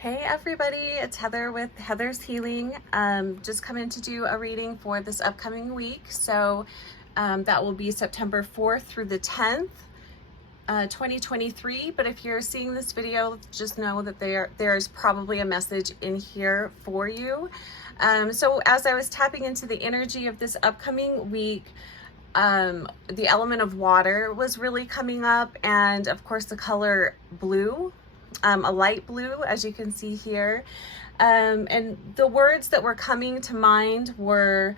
Hey everybody, it's Heather with Heather's Healing. Just coming to do a reading for this upcoming week. So that will be September 4th through the 10th, 2023. But if you're seeing this video, just know that there's probably a message in here for you. So as I was tapping into the energy of this upcoming week, the element of water was really coming up, and of course the color blue. A light blue, as you can see here. And the words that were coming to mind were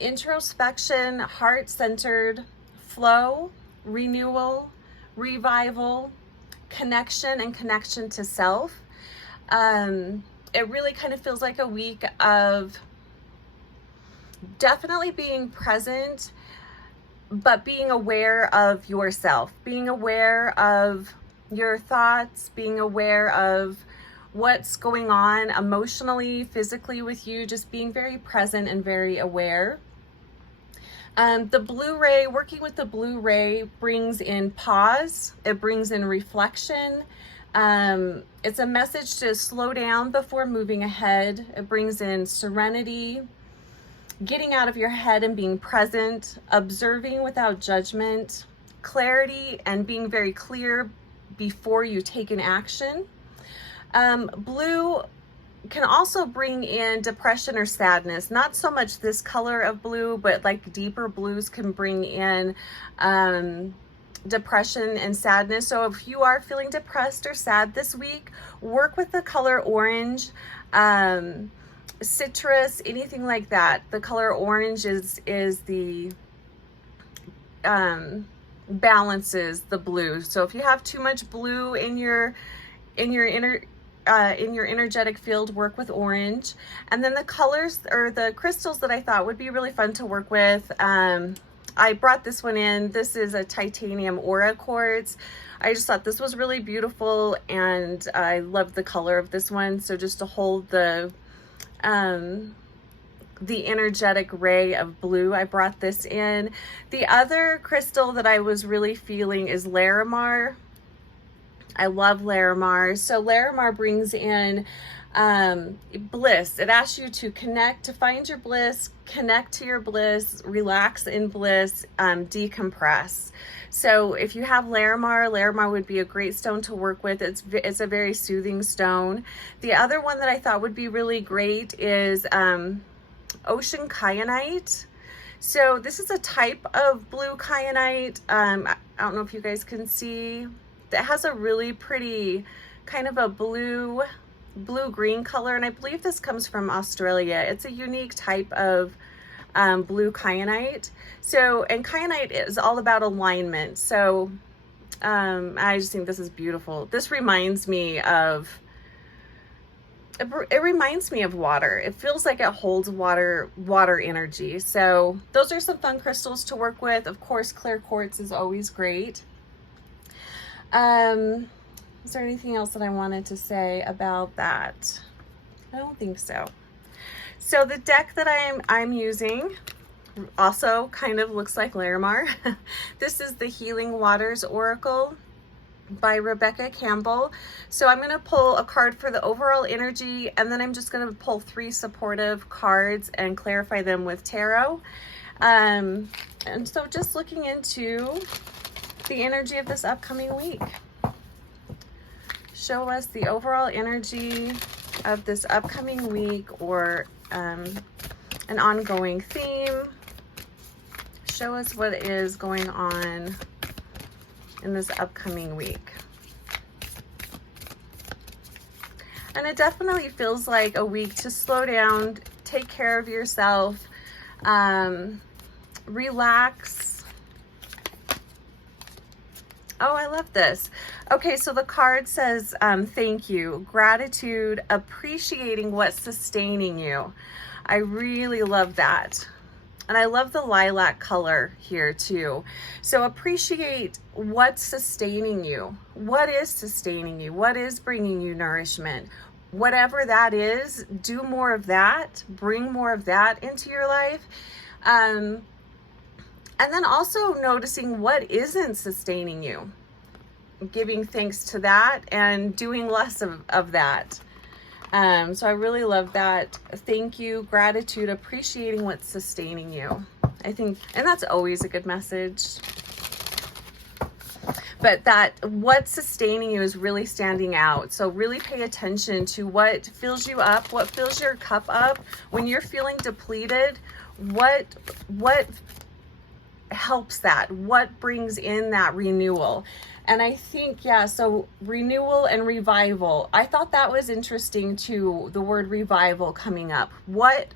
introspection, heart-centered, flow, renewal, revival, connection, and connection to self. It really kind of feels like a week of definitely being present, but being aware of yourself, being aware of your thoughts, being aware of what's going on emotionally, physically with you, just being very present and very aware. The blue ray, working with the blue ray brings in pause, it brings in reflection. It's a message to slow down before moving ahead. It brings in serenity, getting out of your head and being present, observing without judgment, clarity, and being very clear before you take an action. Blue can also bring in depression or sadness. Not so much this color of blue, but like deeper blues can bring in depression and sadness. So if you are feeling depressed or sad this week, work with the color orange, citrus, anything like that. The color orange is the balances the blue. So if you have too much blue in your energetic field, work with orange. And then the colors or the crystals that I thought would be really fun to work with, I brought this one in. This is a titanium aura quartz. I just thought this was really beautiful, and I love the color of this one. So just to hold the energetic ray of blue, I brought this in. The other crystal that I was really feeling is Larimar. I love Larimar. So Larimar brings in bliss. It asks you to connect, to find your bliss, connect to your bliss, relax in bliss, decompress. So if you have Larimar would be a great stone to work with. It's a very soothing stone. The other one that I thought would be really great is ocean Kyanite. So this is a type of blue Kyanite. I don't know if you guys can see. It has a really pretty kind of a blue-green color, and I believe this comes from Australia. It's a unique type of blue Kyanite. So, and Kyanite is all about alignment. So I just think this is beautiful. This reminds me of water. It feels like it holds water energy. So those are some fun crystals to work with. Of course, clear quartz is always great. Is there anything else that I wanted to say about that? I don't think so. So the deck that I'm using also kind of looks like Larimar. This is the Healing Waters Oracle by Rebecca Campbell. So I'm going to pull a card for the overall energy, and then I'm just going to pull 3 supportive cards and clarify them with tarot. And so just looking into the energy of this upcoming week. Show us the overall energy of this upcoming week, or an ongoing theme. Show us what is going on in this upcoming week. And it definitely feels like a week to slow down, take care of yourself, relax. Oh, I love this. Okay, so the card says, thank you, gratitude, appreciating what's sustaining you. I really love that. And I love the lilac color here too. So appreciate what's sustaining you. What is sustaining you? What is bringing you nourishment? Whatever that is, do more of that. Bring more of that into your life. And then also noticing what isn't sustaining you. giving thanks to that and doing less of that. So I really love that. Thank you, gratitude, appreciating what's sustaining you. I think, and that's always a good message. But that what's sustaining you is really standing out. So really pay attention to what fills you up, what fills your cup up. When you're feeling depleted, what helps that? What brings in that renewal? And I think, yeah, so renewal and revival. I thought that was interesting too, the word revival coming up. What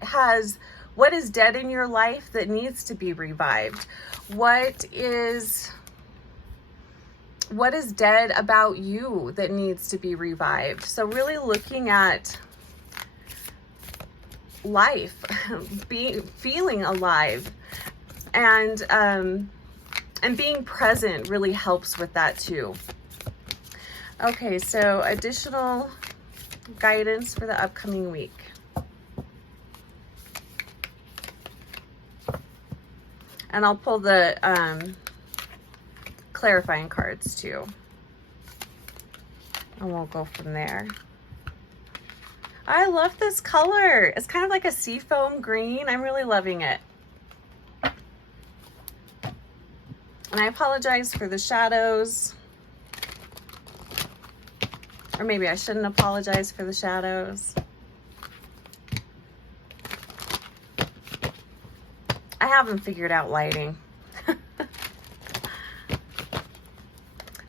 is dead in your life that needs to be revived? What is dead about you that needs to be revived? So really looking at life, feeling alive, and being present really helps with that too. Okay, so additional guidance for the upcoming week. And I'll pull the clarifying cards too. And we'll go from there. I love this color. It's kind of like a seafoam green. I'm really loving it. And I apologize for the shadows. Or maybe I shouldn't apologize for the shadows. I haven't figured out lighting.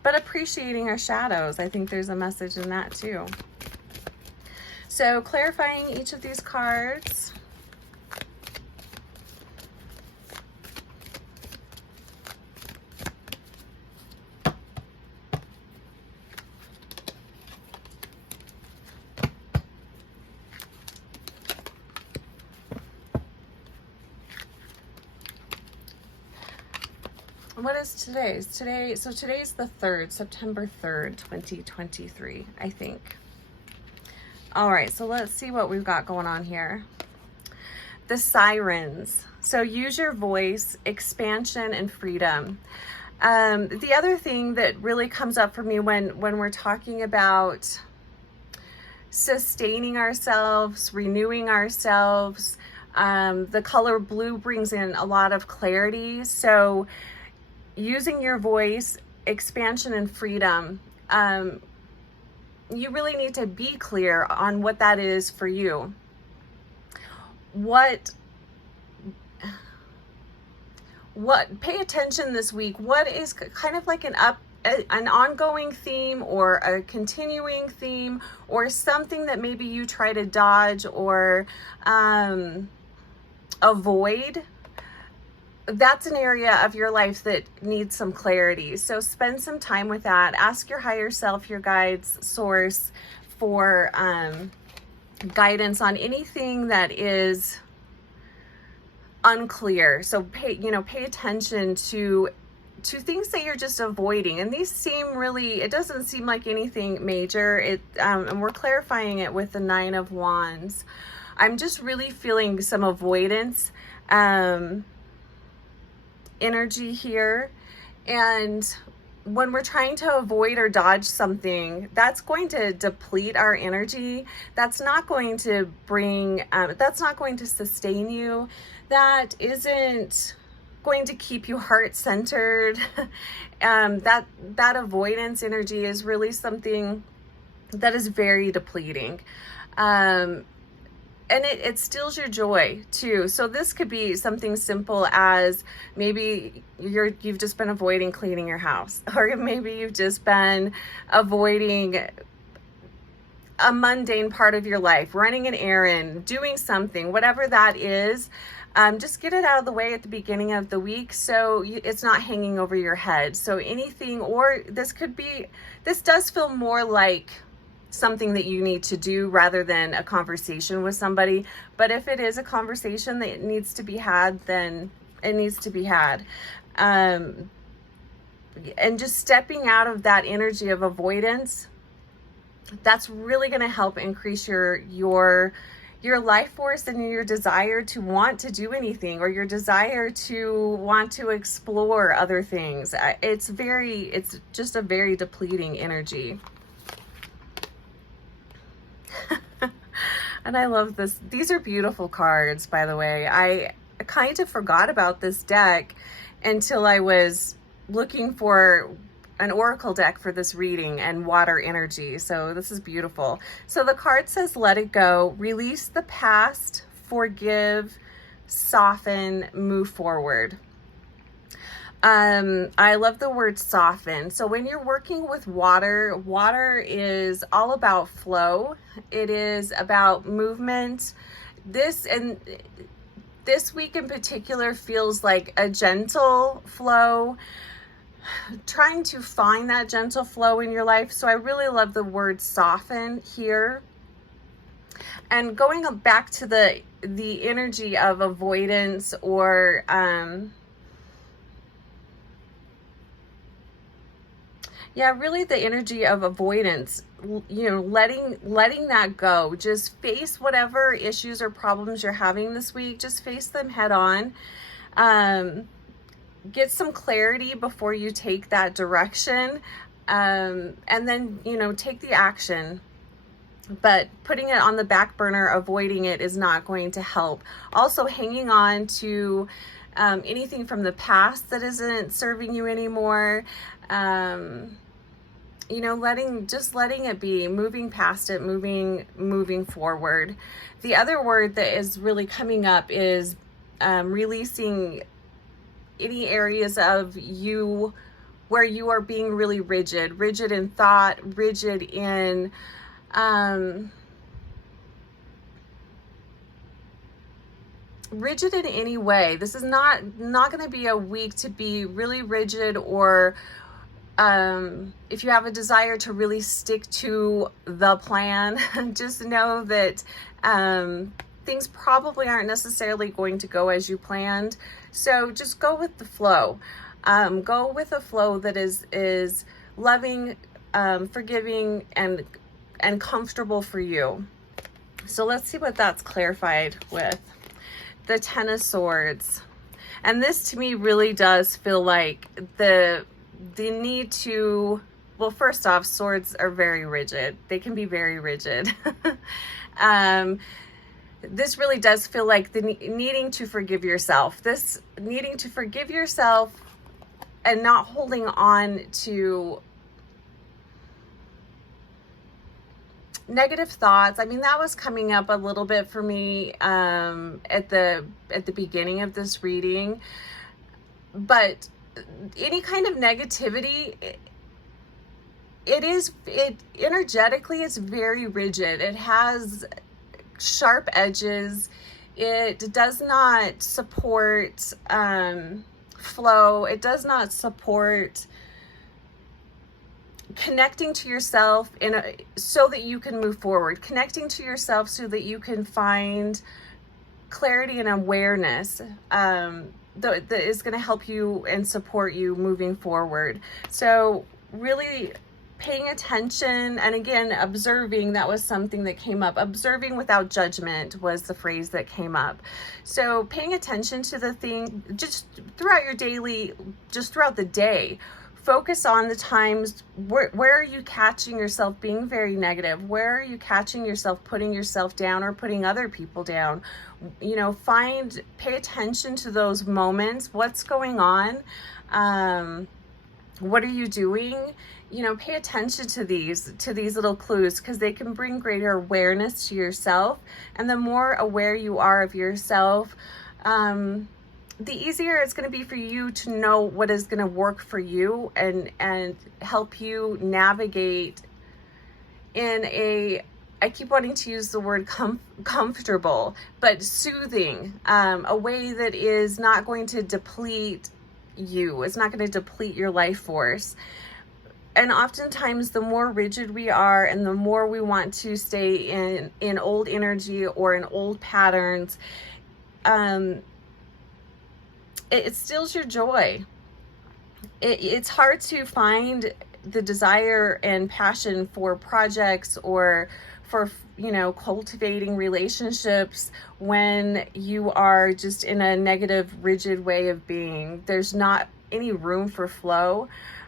But appreciating our shadows, I think there's a message in that too. So clarifying each of these cards. What is today's? So today's the 3rd, September 3rd, 2023, I think. All right, so let's see what we've got going on here. The sirens. So use your voice, expansion, and freedom. The other thing that really comes up for me when we're talking about sustaining ourselves, renewing ourselves, the color blue brings in a lot of clarity. So using your voice, expansion, and freedom, you really need to be clear on what that is for you. Pay attention this week. What is kind of like an ongoing theme or a continuing theme, or something that maybe you try to dodge or avoid? That's an area of your life that needs some clarity. So spend some time with that. Ask your higher self, your guides, source, for guidance on anything that is unclear. So pay attention to things that you're just avoiding. And these seem really, it doesn't seem like anything major. And we're clarifying it with the 9 of Wands. I'm just really feeling some avoidance energy here. And when we're trying to avoid or dodge something, that's going to deplete our energy. That's not going to that's not going to sustain you. That isn't going to keep you heart-centered. That avoidance energy is really something that is very depleting. And it steals your joy too. So this could be something simple as maybe you've just been avoiding cleaning your house, or maybe you've just been avoiding a mundane part of your life, running an errand, doing something, whatever that is. Just get it out of the way at the beginning of the week so it's not hanging over your head. So anything, or this does feel more like something that you need to do rather than a conversation with somebody. But if it is a conversation that needs to be had, then it needs to be had. And just stepping out of that energy of avoidance, that's really going to help increase your your life force and your desire to want to do anything, or your desire to want to explore other things. It's just a very depleting energy. And I love this. These are beautiful cards, by the way. I kind of forgot about this deck until I was looking for an oracle deck for this reading, and water energy. So this is beautiful. So the card says, let it go, release the past, forgive, soften, move forward. I love the word soften. So when you're working with water, water is all about flow. It is about movement. This week in particular feels like a gentle flow, trying to find that gentle flow in your life. So I really love the word soften here. And going back to the energy of avoidance, or really the energy of avoidance, letting that go. Just face whatever issues or problems you're having this week. Just face them head on. Get some clarity before you take that direction. And then, take the action. But putting it on the back burner, avoiding it, is not going to help. Also, hanging on to anything from the past that isn't serving you anymore. Letting it be, moving past it, moving forward. The other word that is really coming up is releasing any areas of you where you are being really rigid in thought, rigid in rigid in any way. This is not going to be a week to be really rigid, or if you have a desire to really stick to the plan, just know that things probably aren't necessarily going to go as you planned. So just go with the flow. Go with a flow that is loving, forgiving, and comfortable for you. So let's see what that's clarified with. The Ten of Swords. And this to me really does feel like the need to, well, first off, swords are very rigid. They can be very rigid. This really does feel like the needing to forgive yourself. This needing to forgive yourself and not holding on to negative thoughts. I mean, that was coming up a little bit for me at the beginning of this reading. But any kind of negativity, it energetically is very rigid. It has sharp edges. It does not support flow. It does not support connecting to yourself so that you can move forward, connecting to yourself so that you can find clarity and awareness that is going to help you and support you moving forward. So really paying attention, and again, observing. That was something that came up. Observing without judgment was the phrase that came up. So paying attention to the thing just throughout your daily, just throughout the day. Focus on the times where are you catching yourself being very negative? Where are you catching yourself putting yourself down or putting other people down? Pay attention to those moments. What's going on? What are you doing? Pay attention to these little clues, because they can bring greater awareness to yourself. And the more aware you are of yourself, the easier it's going to be for you to know what is going to work for you and help you navigate in I keep wanting to use the word comfortable, but soothing, a way that is not going to deplete you. It's not going to deplete your life force. And oftentimes the more rigid we are and the more we want to stay in old energy or in old patterns, it steals your joy. It's hard to find the desire and passion for projects or for, you know, cultivating relationships when you are just in a negative, rigid way of being. There's not any room for flow.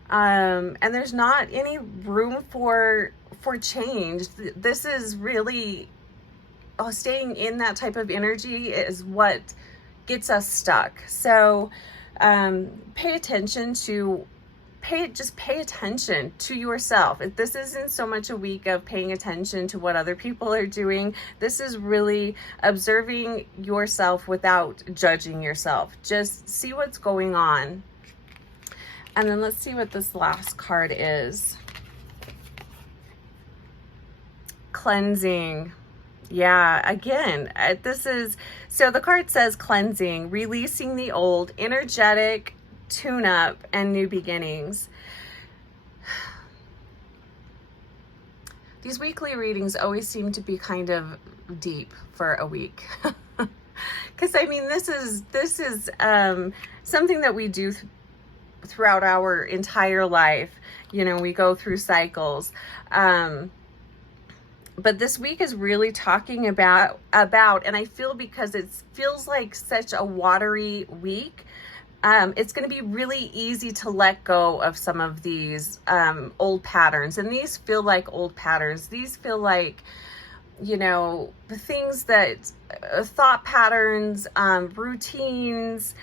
And there's not any room for change. This is really, staying in that type of energy is what gets us stuck. So pay attention to pay attention to yourself. This isn't so much a week of paying attention to what other people are doing. This is really observing yourself without judging yourself. Just see what's going on. And then let's see what this last card is. Cleansing. Yeah, again, this is, so the card says cleansing, releasing the old, energetic, tune up, and new beginnings. These weekly readings always seem to be kind of deep for a week. Because I mean, this is something that we do throughout our entire life. You know, we go through cycles. But this week is really talking about, and I feel because it feels like such a watery week, it's going to be really easy to let go of some of these old patterns. And these feel like old patterns. These feel like, you know, the things that, thought patterns, routines,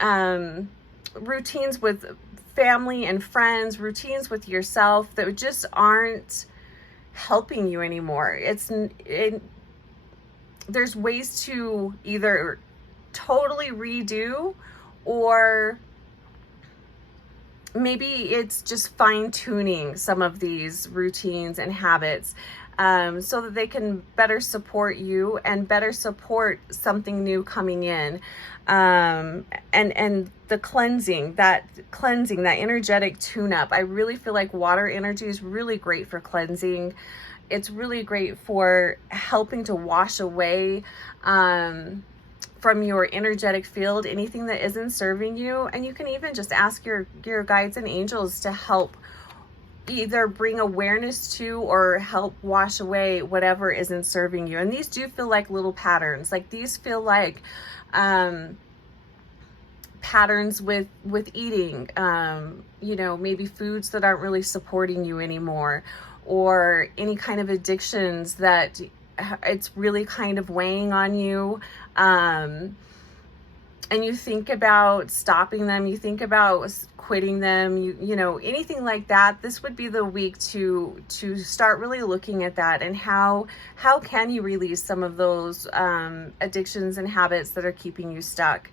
routines with family and friends, routines with yourself that just aren't helping you anymore. There's ways to either totally redo, or maybe it's just fine-tuning some of these routines and habits so that they can better support you and better support something new coming in. And the cleansing, that energetic tune-up. I really feel like water energy is really great for cleansing. It's really great for helping to wash away from your energetic field anything that isn't serving you. And you can even just ask your guides and angels to help either bring awareness to or help wash away whatever isn't serving you. And these do feel like little patterns. Like these feel like patterns with eating, you know, maybe foods that aren't really supporting you anymore, or any kind of addictions that it's really kind of weighing on you. And you think about stopping them, you think about quitting them, you know, anything like that. This would be the week to start really looking at that, and how can you release some of those addictions and habits that are keeping you stuck.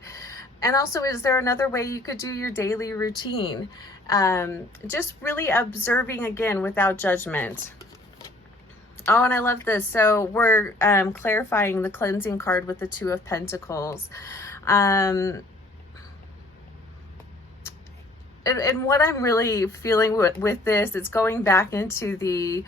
And also, is there another way you could do your daily routine? Just really observing, again, without judgment. Oh, and I love this. So we're clarifying the cleansing card with the Two of Pentacles. And what I'm really feeling with this, it's going back into the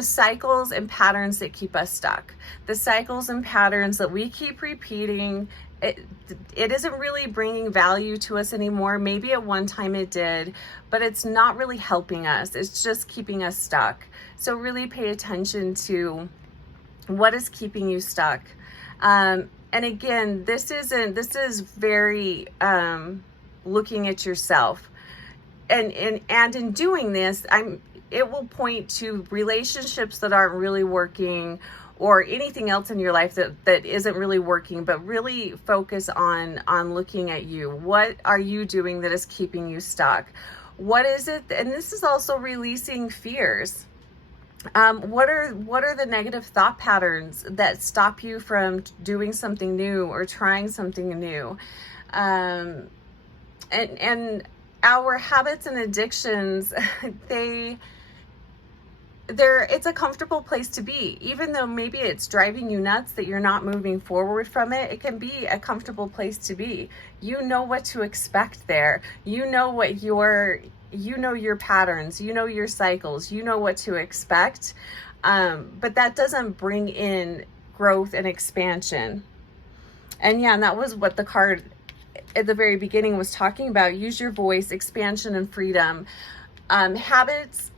cycles and patterns that keep us stuck. The cycles and patterns that we keep repeating. It isn't really bringing value to us anymore. Maybe at one time it did, but it's not really helping us. It's just keeping us stuck. So really pay attention to what is keeping you stuck. And again, this is very looking at yourself. And in doing this, it will point to relationships that aren't really working, or anything else in your life that isn't really working, but really focus on looking at you. What are you doing that is keeping you stuck? What is it? And this is also releasing fears. What are the negative thought patterns that stop you from doing something new or trying something new? And our habits and addictions, it's a comfortable place to be. Even though maybe it's driving you nuts that you're not moving forward from it, it can be a comfortable place to be. You know what to expect there. You know your patterns, you know your cycles, you know what to expect. But that doesn't bring in growth and expansion. And yeah, and that was what the card at the very beginning was talking about. Use your voice, expansion and freedom. Habits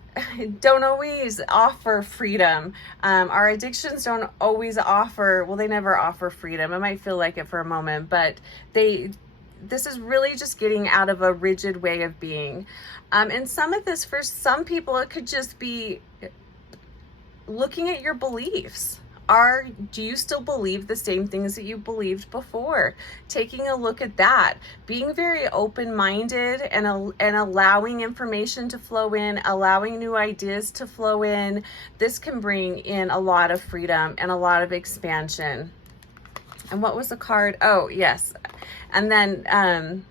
don't always offer freedom. Our addictions don't always offer, well, they never offer freedom. It might feel like it for a moment, but this is really just getting out of a rigid way of being. And some of this, for some people, it could just be looking at your beliefs. Do you still believe the same things that you believed before? Taking a look at that, being very open-minded and allowing information to flow in, allowing new ideas to flow in. This can bring in a lot of freedom and a lot of expansion. And what was the card? Oh, yes. And then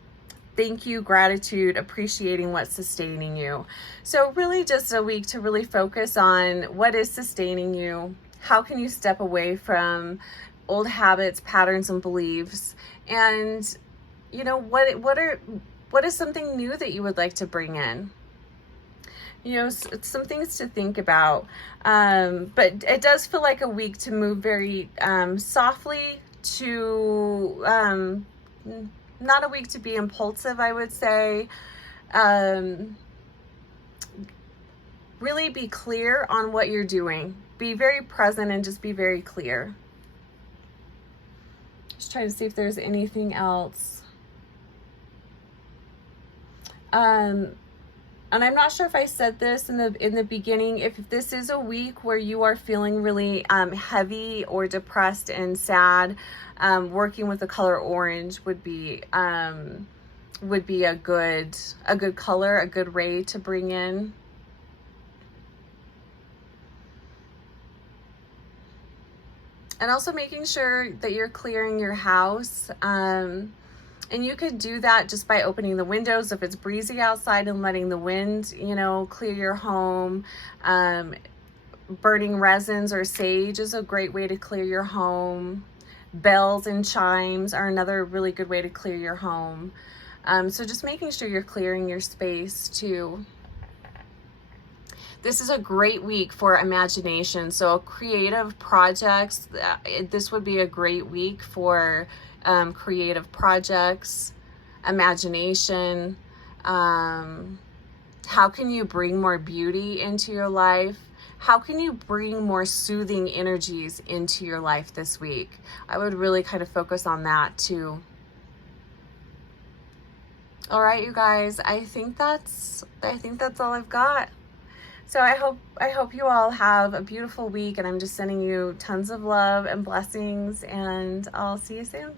thank you, gratitude, appreciating what's sustaining you. So really just a week to really focus on what is sustaining you. How can you step away from old habits, patterns, and beliefs? And, you know, what is something new that you would like to bring in? You know, some things to think about. But it does feel like a week to move very softly, to not a week to be impulsive, I would say. Really be clear on what you're doing. Be very present and just be very clear. Just trying to see if there's anything else. And I'm not sure if I said this in the beginning. If this is a week where you are feeling really heavy or depressed and sad, working with the color orange would be a good color, a good ray to bring in. And also making sure that you're clearing your house. And you could do that just by opening the windows if it's breezy outside and letting the wind, you know, clear your home. Burning resins or sage is a great way to clear your home. Bells and chimes are another really good way to clear your home. So just making sure you're clearing your space too. This is a great week for imagination. So creative projects, this would be a great week for creative projects, imagination. How can you bring more beauty into your life? How can you bring more soothing energies into your life this week? I would really kind of focus on that too. All right, you guys, I think that's all I've got. So I hope you all have a beautiful week, and I'm just sending you tons of love and blessings, and I'll see you soon.